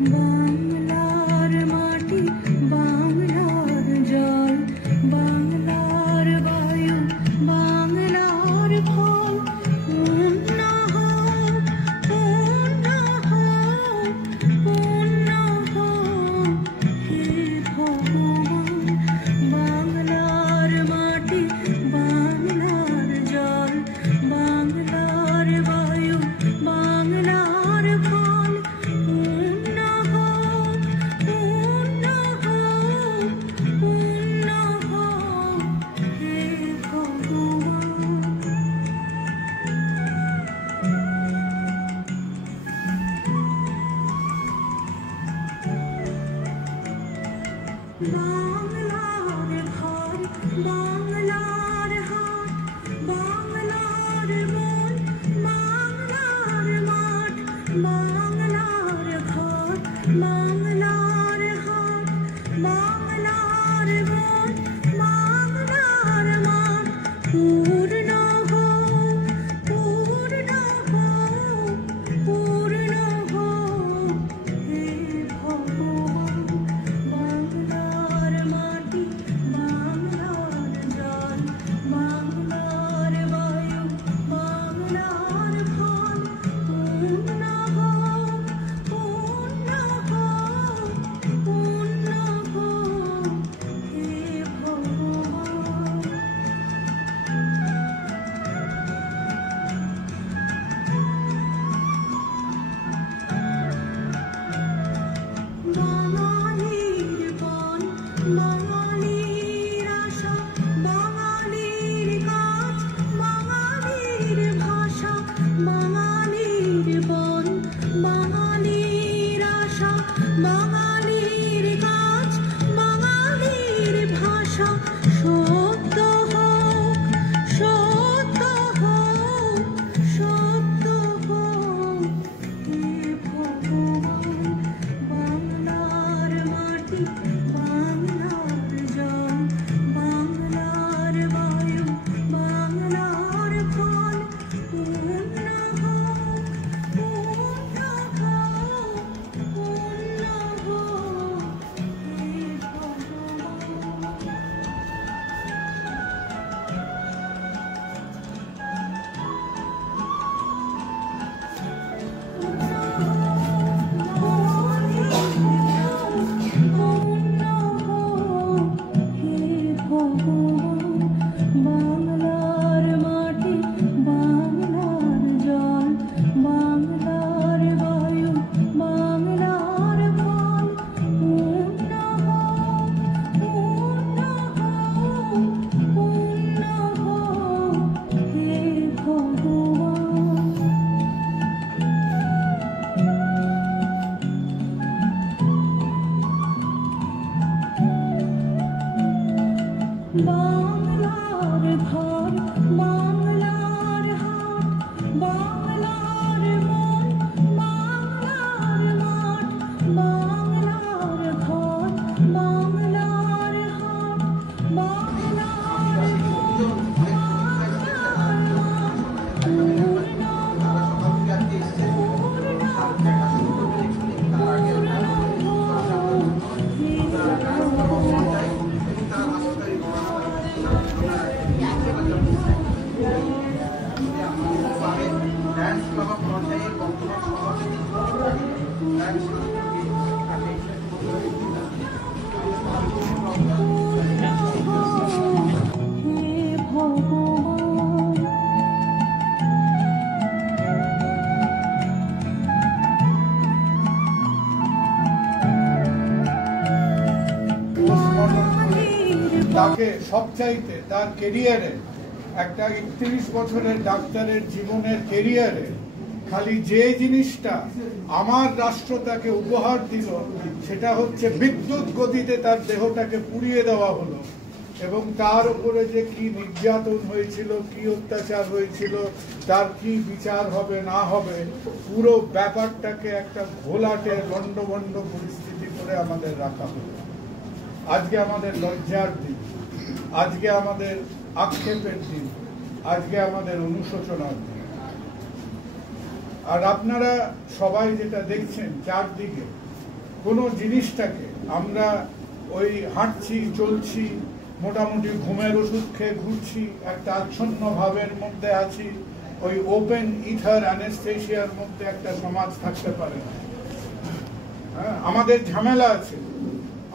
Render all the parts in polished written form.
বাংলার মাটি, বাংলার জল, বাংলার বায়ু, বাংলার ফল, পূর্ণ হোক, পূর্ণ হোক, পূর্ণ হোক হে ভগবান। বাংলার মাটি, বাংলার জল, বাংলার বায়ু, বাংলার ফল, পূর্ণ হোক, পূর্ণ হোক, পূর্ণ হোক হে ভগবান। বাংলার ঘর, বাংলার হাট, বাংলার মন, বাংলার মাঠ, বাংলার ঘর, বাংলার হাট, বাংলার মন, বাংলার মাঠ, পূর্ণ হোক, পূর্ণ হোক, পূর্ণ হোক হে ভগবান। বাংলার মাটি, বাংলার জল, বাংলার বায়ু, বাংলার ফল, পূর্ণ হোক, পূর্ণ হোক, পূর্ণ হোক হে ভগবান। বাঙালির বন, বাঙালির আশা, বাঙালির কাজ, বাঙালির ভাষা, বাঙালির বন, বাঙালির আশা, বাঙালির কাজ, বাঙালির ভাষা, সত্য হোক, সত্য হোক, সত্য হোক হে ভগবান। বাংলার মাটি, বাংলার জল, বাংলার বায়ু, বাংলার ফল, পূর্ণ হোক, পূর্ণ হোক, পূর্ণ হোক হে ভগবান। বাংলার মাটি, বাংলার জল, বাংলার বায়ু, বাংলার ফল, পূর্ণ হোক, পূর্ণ হোক, পূর্ণ হোক হে ভগবান। বাংলার ঘর, বাংলার হাট, বাংলার মন, বাংলার মাঠ, বাংলার ঘর, বাংলার হাট, বাংলার মন, বাংলার মাঠ, পূর্ণ হোক, পূর্ণ হোক, পূর্ণ হোক হে ভগবান। তাকে সবচাইতে তার কেরিয়ারে, একটা 31 বছরের ডাক্তারের জীবনের কেরিয়ারে খালি যে জিনিসটা আমার রাষ্ট্র তাকে উপহার দিল সেটা হচ্ছে বিদ্যুৎ গতিতে তার দেহটাকে পুড়িয়ে দেওয়া হলো। এবং তার উপরে যে কি নির্যাতন হয়েছিল, কি অত্যাচার হয়েছিল, তার কি বিচার হবে না হবে, পুরো ব্যাপারটাকে একটা ঘোলাটে লন্ডভন্ড পরিস্থিতি করে আমাদের রাখা হলো। আজকে আমাদের লজ্জার দিন, আজকে আমাদের আক্ষেপের দিন, আজকে আমাদের অনুশোচনার দিন। আর আপনারা সবাই যেটা দেখছেন চারদিকে, কোনো জিনিসটাকে আমরা ওই হাঁটছি চলছি, মোটামুটি ঘুমের ওষুধ খেয়ে ঘুরছি, একটা আচ্ছন্ন ভাবের মধ্যে আছি, ওই ওপেন ইথার অ্যানেস্থেশিয়ার মধ্যে একটা সমাজ থাকতে পারে না। আমাদের ঝামেলা আছে,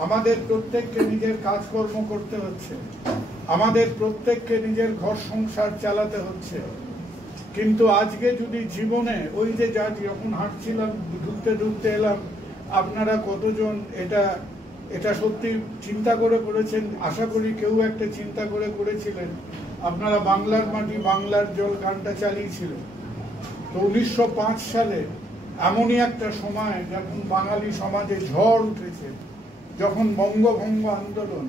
আমাদের প্রত্যেককে নিজের কাজকর্ম করতে হচ্ছে, আমাদের প্রত্যেককে নিজের ঘর সংসার চালাতে হচ্ছে। কিন্তু আজকে যদি জীবনে ওই যে যখন হাঁটছিলাম, ঢুকতে ঢুকতে এলাম, আপনারা কতজন এটা সত্যি চিন্তা করে করেছেন? আশা করি কেউ একটা চিন্তা করে করেছিলেন। আপনারা বাংলার মাটি বাংলার জল গানটা চালিয়েছিলেন। তো 1905 সালে এমনই একটা সময় যখন বাঙালি সমাজে ঝড় উঠেছে, যখন বঙ্গভঙ্গ আন্দোলন,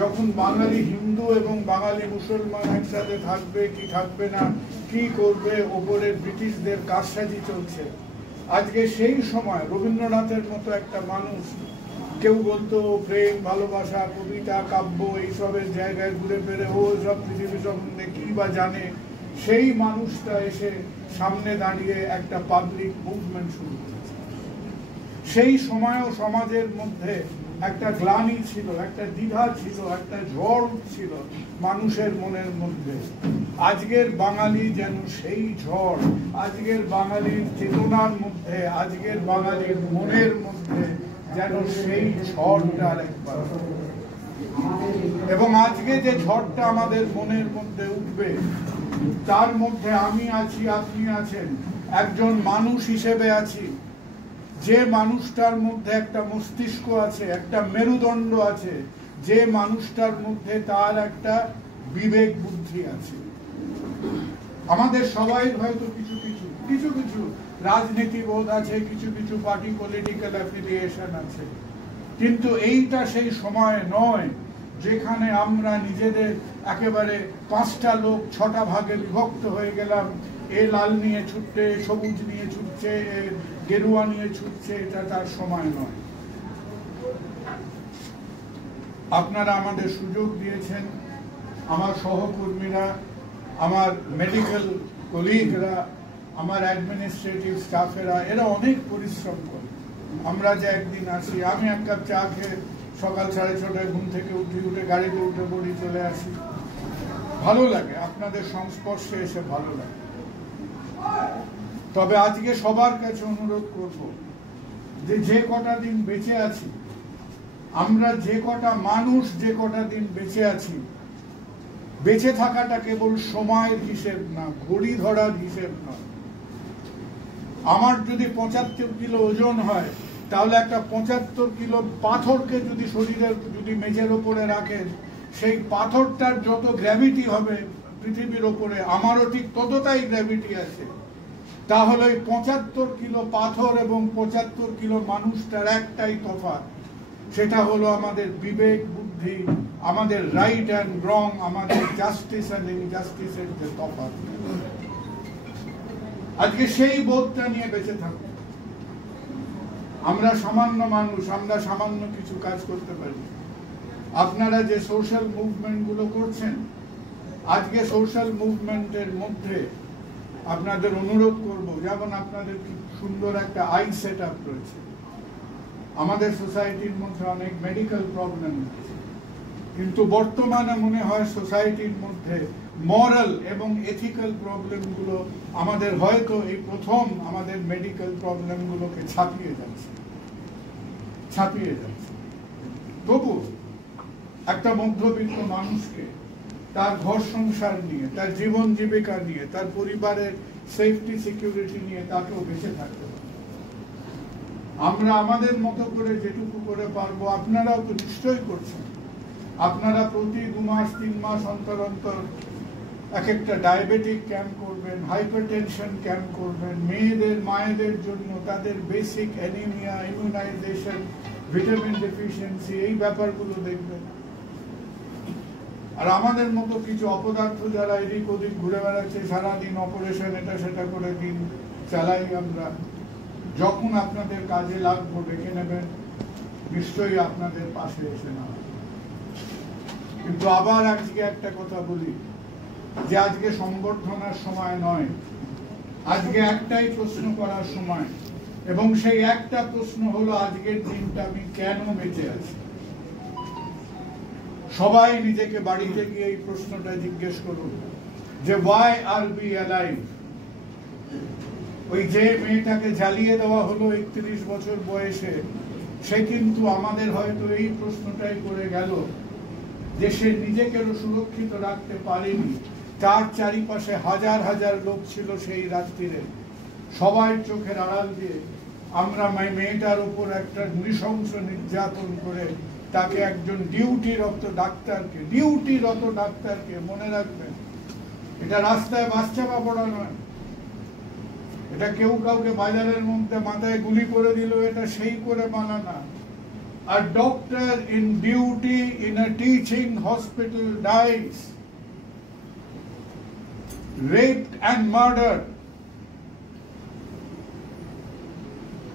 যখন বাঙালি হিন্দু এবং বাঙালি মুসলমান একসাথে থাকবে কি থাকবে না, কি করবে, ওপরের ব্রিটিশদের কারসাজি চলছে। আজকে সেই সময় রবীন্দ্রনাথের মতো একটা মানুষ, কেউ বলতো প্রেম ভালোবাসা কবিতা কাব্য এইসবের জায়গায় ঘুরে ফেরে ও সব পৃথিবী সম্বন্ধে কি বা জানে, সেই মানুষটা এসে সামনে দাঁড়িয়ে একটা পাবলিক মুভমেন্ট শুরু করেছে। সেই সময়ও সমাজের মধ্যে একটা গ্লানি ছিল, একটা দ্বিধা ছিল, একটা ঝড় ছিল মানুষের মনের মধ্যে। আজকের বাঙালি যেন সেই ঝড়, আজকের বাঙালির চেতনার মধ্যে, আজকের বাঙালির মনের মধ্যে যেন সেই ঝড়টা একবার, এবং আজকে যে ঝড়টা আমাদের মনের মধ্যে উঠবে তার মধ্যে আমি আছি, আপনি আছেন, একজন মানুষ হিসেবে আছি, যে মানুষটার মধ্যে একটা মস্তিষ্ক আছে, একটা মেরুদণ্ড আছে, যে মানুষটার মধ্যে তার একটা বিবেক বুদ্ধি আছে। আমাদের সবাই হয়তো কিছু কিছু রাজনীতি বোধ আছে, কিছু কিছু পার্টি পলিটিক্যাল অ্যাফিলিয়েশন আছে, কিন্তু এইটা সেই সময় নয় যেখানে আমরা নিজেদের একেবারে 5টা লোক 6টা ভাগে বিভক্ত হয়ে গেলাম। এ লাল নিয়ে ছুটছে, সবুজ নিয়ে ছুটছে, গেরুয়া নিয়ে ছুটছে, এটা তার সময় নয়। আপনারা আমাদের সুযোগ দিয়েছেন, আমার সহকর্মীরা, আমার মেডিকেল কলিগরা, আমার অ্যাডমিনিস্ট্রেটিভ স্টাফেরা, এরা অনেক পরিশ্রম করে। আমরা যে একদিন আসি, আমি এক কাপ চা খেয়ে সকাল 6:30টায় ঘুম থেকে উঠে গাড়িতে উঠে পড়ি, চলে আসি, ভালো লাগে, আপনাদের সংস্পর্শে এসে ভালো লাগে। তবে আজকে সবার কাছে অনুরোধ করব যে কটা দিন বেঁচে আছি, আমরা যে কটা মানুষ যে কটা দিন বেঁচে আছি, বেঁচে থাকাটা কেবল সময়ের হিসেব না, ঘড়ি ধরার হিসেব নয়। আমার যদি 75 কিলো ওজন হয়, তাহলে একটা 75 কিলো পাথরকে যদি শরীরের যদি মেঝের ওপরে রাখেন, সেই পাথরটার যত গ্র্যাভিটি হবে পৃথিবীর ওপরে, আমারও ঠিক ততটাই গ্র্যাভিটি আছে। তাহলে 75 কিলো পাথর এবং 75 কিলো মানুষটার একটাই তফাৎ, সেটা হলো আমাদের বিবেক বুদ্ধি, আমাদের রাইট অ্যান্ড রং, আমাদের জাস্টিস অ্যান্ড ইনজাস্টিসের যে তফাৎ। আজকে সেই বোধটা নিয়ে বেঁচে থাকবো। আমরা সামান্য মানুষ, আমরা সামান্য কিছু কাজ করতে পারি। আপনারা যে সোশ্যাল মুভমেন্ট গুলো করছেন, আজকে সোশ্যাল মুভমেন্টের মধ্যে আপনাদের অনুরোধ করব, যেমন আপনাদের সুন্দর একটা আই সেট আপ রয়েছে। আমাদের সোসাইটির মধ্যে অনেক মেডিকেল প্রবলেম আছে, কিন্তু বর্তমানে মনে হয় সোসাইটির মধ্যে মরাল এবং এথিক্যাল প্রবলেম গুলো আমাদের হয়তো এই প্রথম আমাদের মেডিকেল প্রবলেম গুলোকে ছাপিয়ে যাচ্ছে। তবু একটা মধ্যবিত্ত মানুষকে তার ঘর সংসার নিয়ে, তার জীবন জীবিকা নিয়ে, তার পরিবারের সেফটি সিকিউরিটি নিয়ে তাকেও বেঁচে থাকতে হবে। আমরা আমাদের মতো করে যেটুকু করে পারবো, আপনারাও তো নিশ্চয়ই করছেন। আপনারা প্রতি 2 মাস 3 মাস অন্তর অন্তর এক একটা ডায়াবেটিক ক্যাম্প করবেন, হাইপারটেনশন ক্যাম্প করবেন, মায়েদের জন্য তাদের basic anaemia, immunisation, vitamin deficiency, এই ব্যাপারগুলো দেখবেন। আর আমাদের মতো কিছু অপদার্থ যারা এদিক ওদিক ঘুরে বেড়াচ্ছে, সারাদিন অপারেশন এটা সেটা করে দিন চালাই আমরা, যখন আপনাদের কাজে লাগবো ডেকে নেবেন, নিশ্চয়ই আপনাদের পাশে এসে না। কিন্তু আবার আজকে একটা কথা বলি, যে আজকে সংবর্ধনার সময় নয়, আজকে একটাই প্রশ্ন করার সময়, এবং সেই একটা প্রশ্ন হলো আজকের দিনটা আমি কেন বেঁচে আছি। সবাই নিজেকে বাড়িতে গিয়ে এই প্রশ্নটা জিজ্ঞেস করুন যে why are we alive? ওই যে মেয়েটাকে জ্বালিয়ে দেওয়া হলো 31 বছর বয়সে, সে কিন্তু আমাদের হয়তো এই প্রশ্নটাই করে গেল যে সে নিজেকে সুরক্ষিত রাখতে পারেনি। তার চারিপাশে হাজার হাজার লোক ছিল সেই রাত্রিরে, সবাই চোখের আড়াল দিয়ে আমরা মেয়েটার উপর একটা নৃশংস নির্যাতন করে তাকে একজন ডিউটিরত ডাক্তারকে মনে রাখবেন, এটা রাস্তায় বাস চাপা পড়া নয়, এটা কেউ কাউকে বাজারের মধ্যে মাথায় গুলি করে দিল এটা সেই করে মানা না। A doctor in duty in a teaching hospital dies, raped and murdered.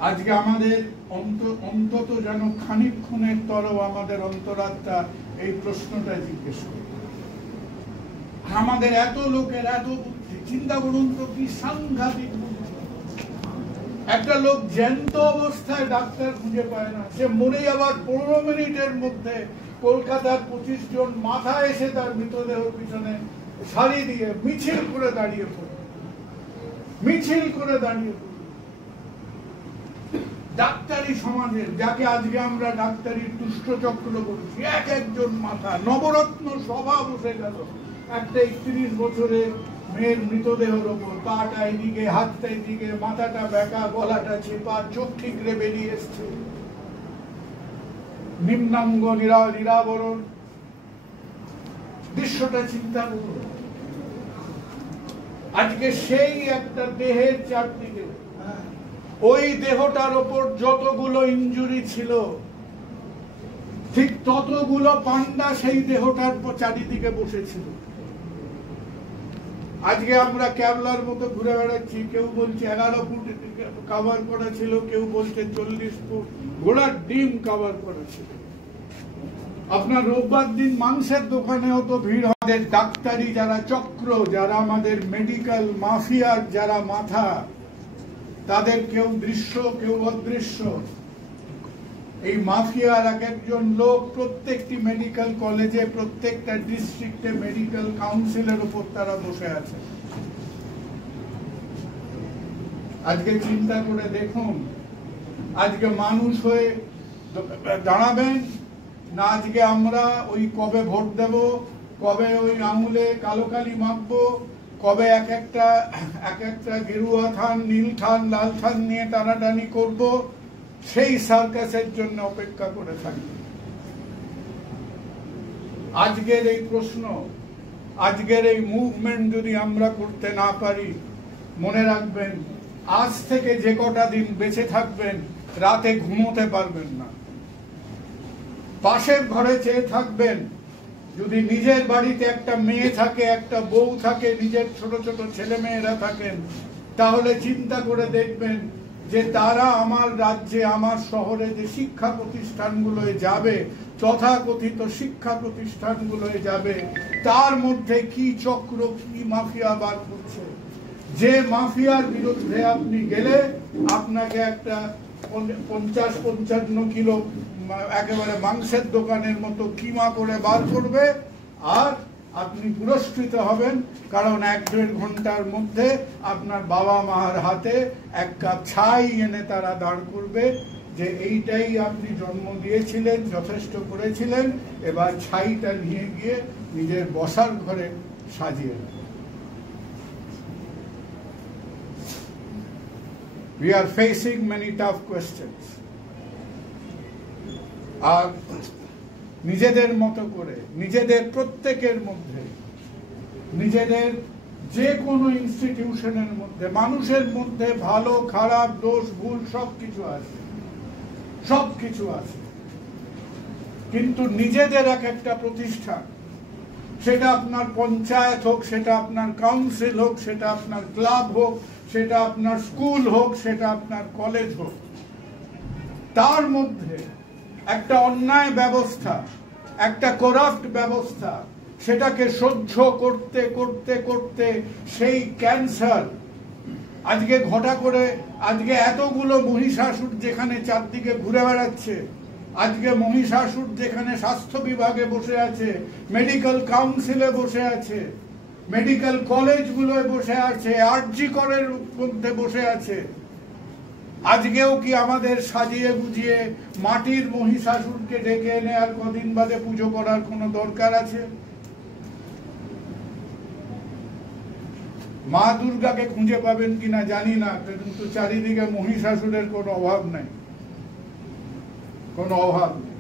আজকে আমাদের অন্তত যেন খানিকক্ষণের তরও আমাদের অন্তরাত্মা এই প্রশ্নটা জিজ্ঞেস করে। আমাদের এত লোকের এত বুদ্ধি, চিন্তা করুন তো কি সাংঘাতিক বুদ্ধি। একটা লোক জ্যান্ত অবস্থায় ডাক্তার খুঁজে পায় না, সে মরে যাবার 15 মিনিটের মধ্যে কলকাতার 25 জন মাথা এসে তার মৃতদেহ পিছনে সারি দিয়ে মিছিল করে দাঁড়িয়ে পড়ে। ডাক্তারি সমাজের, যাকে আজকে আমরা ডাক্তারির দুষ্ট চক্র বলছি, এক একজন মাথা নবরত্ন সভা বসে গেল একটা 31 বছরের মেয়ের মৃতদেহের ওপর। পাটা এদিকে, হাতটা এদিকে, মাথাটা বেঁকা, গলাটা চেপা, চোখ ঠিকরে বেরিয়ে এসছে, নিম্নাঙ্গ নিরাবরণ। দৃশ্যটা চিন্তা করুন। আজকে সেই একটা দেহের চারদিকে, ওই দেহটার ওপর যতগুলো ইনজুরি ছিল ঠিক ততগুলো পান্ডা সেই দেহটার চারিদিকে বসেছিল। আজকে আমরা ক্যাবলার মতো ঘুরে বেড়াচ্ছি, কেউ বলছে 11 ফুট কভার করা ছিল, কেউ বলছে 40 ফুট, ঘোড়ার ডিম কভার করা ছিল। আপনার রোববার দিন মাংসের দোকানেও তো ভিড়। আমাদের ডাক্তারি যারা চক্র, যারা আমাদের মেডিকেল মাফিয়ার যারা মাথা, তাদের কেউ দৃশ্য কেউ অদৃশ্য। এই মাফিয়ার এক একজন লোক প্রত্যেকটি মেডিকেল কলেজে, প্রত্যেকটা ডিস্ট্রিক্টে মেডিকেল কাউন্সিলের উপর তারা বসে আছে। আজকে চিন্তা করে দেখুন, আজকে মানুষ হয়ে দাঁড়াবেন না, আজকে আমরা ওই কবে ভোট দেব, কবে ওই আঙুলে কালো কালি মাখবো, কবে এক একটা গেরুয়া থান, নীল থান, লাল থান নিয়ে টানাটানি করব, সেই সার্কাসের জন্য অপেক্ষা করে থাকি। আজকের এই প্রশ্ন, আজকের এই মুভমেন্ট যদি আমরা করতে না পারি, মনে রাখবেন আজ থেকে যে কটা দিন বেঁচে থাকবেন রাতে ঘুমোতে পারবেন না। পাশের ঘরে চেয়ে থাকবেন, যদি নিজের বাড়িতে একটা মেয়ে থাকে, একটা বউ থাকে, নিজের ছোট ছোট ছেলে মেয়েরা থাকেন, তাহলে চিন্তা করে দেখবেন যে তারা আমার রাজ্যে, আমার শহরে যে শিক্ষা প্রতিষ্ঠানগুলোয় যাবে, তথাকথিত শিক্ষা প্রতিষ্ঠানগুলোয় যাবে, তার মধ্যে কি চক্র, কি মাফিয়া বার করছে। যে মাফিয়ার বিরুদ্ধে আপনি গেলে আপনাকে একটা 50-55 কিলো একেবারে মাংসের দোকানের মতো কিমা করে বার করবে, আর আপনি পুরস্কৃত হবেন, কারণ 1-1.5 ঘন্টার মধ্যে আপনার বাবা মার হাতে 1 কাপ ছাই এনে তারা দাঁড় করবে যে এইটাই আপনি জন্ম দিয়েছিলেন, যথেষ্ট করেছিলেন, এবার ছাইটা নিয়ে গিয়ে নিজের বসার ঘরে সাজিয়ে দেন। We are facing many tough questions. আর নিজেদের মতো করে, নিজেদের প্রত্যেকের মধ্যে, নিজেদের যে কোনো ইনস্টিটিউশনের মধ্যে, মানুষের মধ্যে ভালো খারাপ দোষ ভুল সবকিছু আছে, কিন্তু নিজেদের একটা প্রতিষ্ঠান, সেটা আপনার পঞ্চায়েত হোক, সেটা আপনার কাউন্সিল হোক, সেটা আপনার ক্লাব হোক, সেটা আপনার স্কুল হোক, সেটা আপনার কলেজ হোক, তার মধ্যে একটা অন্যায় ব্যবস্থা, একটা করাপ্ট ব্যবস্থা, সেটাকে সহ্য করতে করতে করতে সেই ক্যান্সার আজকে ঘটা করে আজকে এতগুলো মহিষাসুর যেখানে চারদিকে ঘুরে বেড়াচ্ছে, আজকে মহিষাসুর যেখানে স্বাস্থ্য বিভাগে বসে আছে, মেডিকেল কাউন্সিলে বসে আছে, মেডিকেল কলেজগুলোয় বসে আছে, আরজি করের মধ্যে বসে আছে, আজকেও কি আমাদের সাজিয়ে গুজিয়ে মাটির মহিষাসুরকে ডেকে এনে আর কদিন বাদে পুজো করার কোনো দরকার আছে? মা দুর্গাকে খুঁজে পাবেন কিনা জানি না, কিন্তু চারিদিকে মহিষাসুরের কোনো অভাব নাই, কোনো অভাব নেই।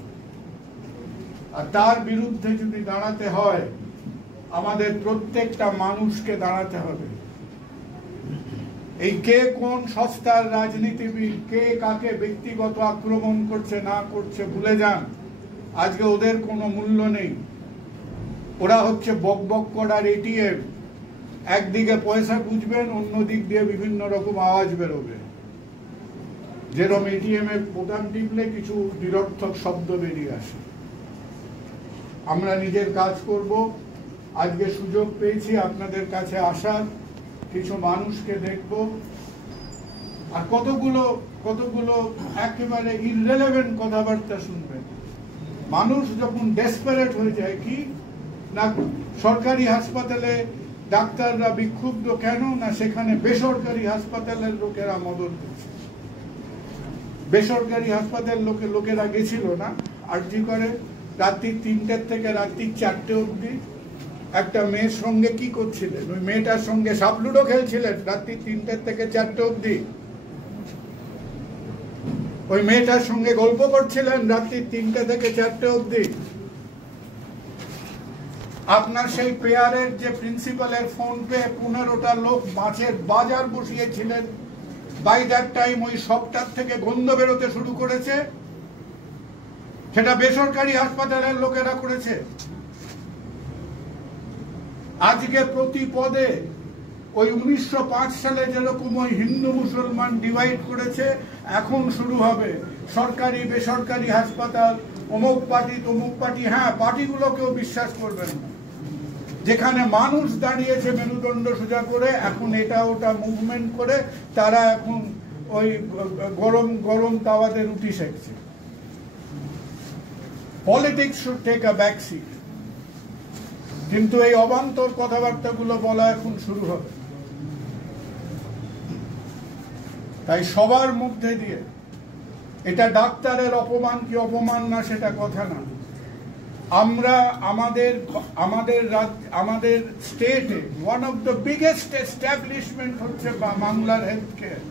আর তার বিরুদ্ধে যদি দাঁড়াতে হয়, আমাদের প্রত্যেকটা মানুষকে দাঁড়াতে হবে। এই কে কোন সস্তার রাজনীতিবিদ, কে কাকে ব্যক্তিগত আক্রমণ করছে না করছে ভুলে যান। আজকে ওদের কোনো মূল্য নেই। ওরা হচ্ছে বক বক করার এটিএম। একদিকে পয়সা খুঁজবেন, অন্য দিক দিয়ে বিভিন্ন রকম আওয়াজ বেরোবে। যেরকম এটিএম এর বোতাম টিপলে কিছু নিরর্থক শব্দ বেরিয়ে আসে। আমরা নিজের কাজ করব। আজকে সুযোগ পেয়েছি আপনাদের কাছে আসার, কিছু মানুষকে দেখব, আর কতগুলো একেবারে ইররিলেভেন্ট কথাবার্তা শুনবেন। মানুষ যখন ডেসপারেট হয়ে যায়, কি না সরকারি হাসপাতালে ডাক্তাররা বিক্ষুব্ধ কেন না সেখানে বেসরকারি হাসপাতালের লোকেরা মদত দিচ্ছে। বেসরকারি হাসপাতাল লোকেরা গেছিল না আরজি করে রাত্রি ৩টে থেকে রাত্রি ৪টে অবধি। একটা মেয়ের সঙ্গে কি করছিলেন? ওই মেয়েটার সঙ্গে সাপলুডো খেলছিলেন রাত্রি ৩টে থেকে ৪টে অবধি। ওই মেয়েটার সঙ্গে গল্প করছিলেন রাত্রি ৩টে থেকে ৪টে অবধি। আপনার সেই পেয়ারের যে প্রিন্সিপালের ফোন পে ১৫টা লোক মাছের বাজার বসিয়েছিলেন, বাই দ্যাট টাইম ওই সবটার থেকে গন্ধ বেরোতে শুরু করেছে। সেটা বেসরকারি হাসপাতালের লোকেরা করেছে। আজকে প্রতি পদে ওই ১৯০৫ সালে যেরকম ওই হিন্দু মুসলমান ডিভাইড করেছে, এখন শুরু হবে সরকারি বেসরকারি হাসপাতাল, অমুক পার্টি তমুক পার্টি। হ্যাঁ, পার্টিগুলোকেও বিশ্বাস করবেন না। যেখানে মানুষ দাঁড়িয়েছে মেরুদণ্ড সোজা করে, এখন এটা ওটা মুভমেন্ট করে তারা এখন ওই গরম গরম তাওয়াতে রুটি সেকছে। Politics should take a back seat. কিন্তু এই অবান্তর কথাবার্তাগুলো বলা এখন শুরু হবে। তাই সবার মধ্যে দিয়ে, এটা ডাক্তারের অপমান কি অপমান না সেটা কথা না, আমরা আমাদের স্টেটে one of the biggest establishment হচ্ছে বাংলার হেলথ কেয়ার।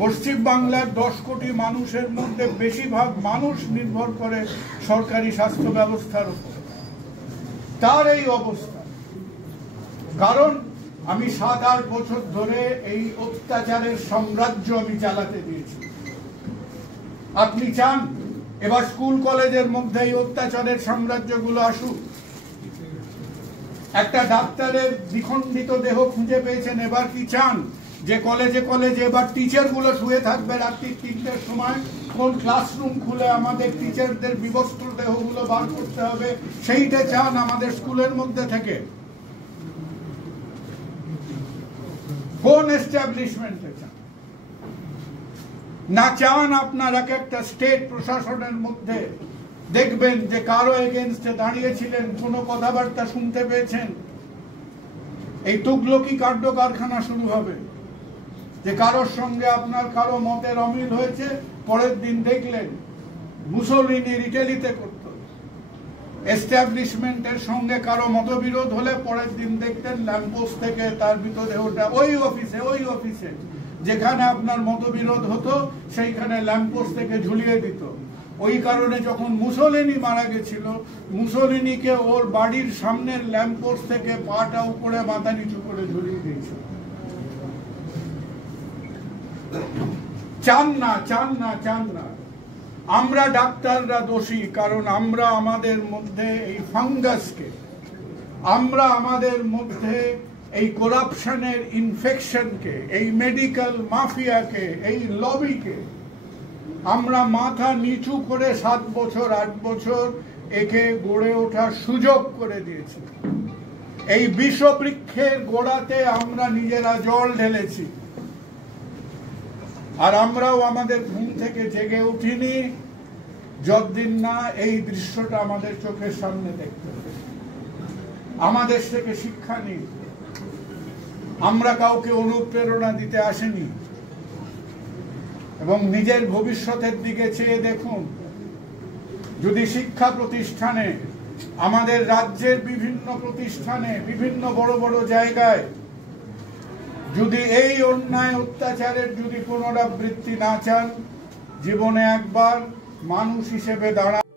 পশ্চিম বাংলার ১০ কোটি মানুষের মধ্যে বেশিরভাগ মানুষ নির্ভর করে সরকারি স্বাস্থ্য ব্যবস্থার উপর। তার এই অবস্থা কারণ আমি ৭-৮ বছর ধরে এই অত্যাচারের সাম্রাজ্য আমি চালাতে দিয়েছি। আপনি চান এবার স্কুল কলেজের মধ্যে এই অত্যাচারের সাম্রাজ্যগুলো আসুক? একটা ডাক্তারের দ্বিখণ্ডিত দেহ খুঁজে পেয়েছেন, এবার কি চান যে কলেজে কলেজে এবার টিচারগুলো শুয়ে থাকবে রাত্রি ৩টের সময়? কোন ক্লাসরুম খুলে আমাদের টিচারদের বিবস্ত্র দেহগুলো বার করতে হবে, সেইটা চান আমাদের স্কুলের মধ্যে থেকে? কোন এস্টাবলিশমেন্টে চান? না চান আপনার এক একটা স্টেট প্রশাসনের মধ্যে দেখবেন যে কারো এগেনস্টে দাঁড়িয়েছিলেন, কোনো কথাবার্তা শুনতে পেয়েছেন, এই তুগলকি কাণ্ড কারখানা শুরু হবে যে কারোর সঙ্গে আপনার কারো মতের অমিল হয়েছে, পরের দিন দেখলেন মুসোলিনি ইটালিতে করত। এস্টাবলিশমেন্টের সঙ্গে কারো মতবিরোধ হলে পরের দিন দেখতেন ল্যাম্পোস্ট থেকে তার ভিতরে ওটা ওই অফিসে যেখানে আপনার মতবিরোধ হতো সেইখানে ল্যাম্পোস্ট থেকে ঝুলিয়ে দিত। ওই কারণে যখন মুসোলিনি মারা গেছিল, মুসোলিনিকে ওর বাড়ির সামনের ল্যাম্পোস্ট থেকে পাটা উপরে মাথা নিচু করে ঝুলিয়ে দিয়েছিল। চান না। আমরা ডাক্তাররা দোষী, কারণ আমরা আমাদের মধ্যে এই ফাঙ্গাসকে, আমরা আমাদের মধ্যে এই করাপশনের ইনফেকশনকে, এই মেডিকেল মাফিয়াকে, এই লবিকে আমরা মাথা নিচু করে 7 বছর 8 বছর একে গড়ে ওঠার সুযোগ করে দিয়েছি। এই বিষবৃক্ষের গোড়াতে আমরা নিজেরা জল ঢেলেছি। আর আমরাও আমাদের ঘুম থেকে জেগে উঠিনি যতদিন না এই দৃশ্যটা আমাদের চোখের সামনে দেখতে হবে। আমাদের থেকে শিক্ষা নিই। আমরা কাউকে অনুপ্রেরণা দিতে আসেনি, এবং নিজের ভবিষ্যতের দিকে চেয়ে দেখুন। যদি শিক্ষা প্রতিষ্ঠানে, আমাদের রাজ্যের বিভিন্ন প্রতিষ্ঠানে, বিভিন্ন বড় বড় জায়গায় যদি এই অন্যায় অত্যাচারের যদি পুনরাবৃত্তি না চান, জীবনে একবার মানুষ হিসেবে দাঁড়ান।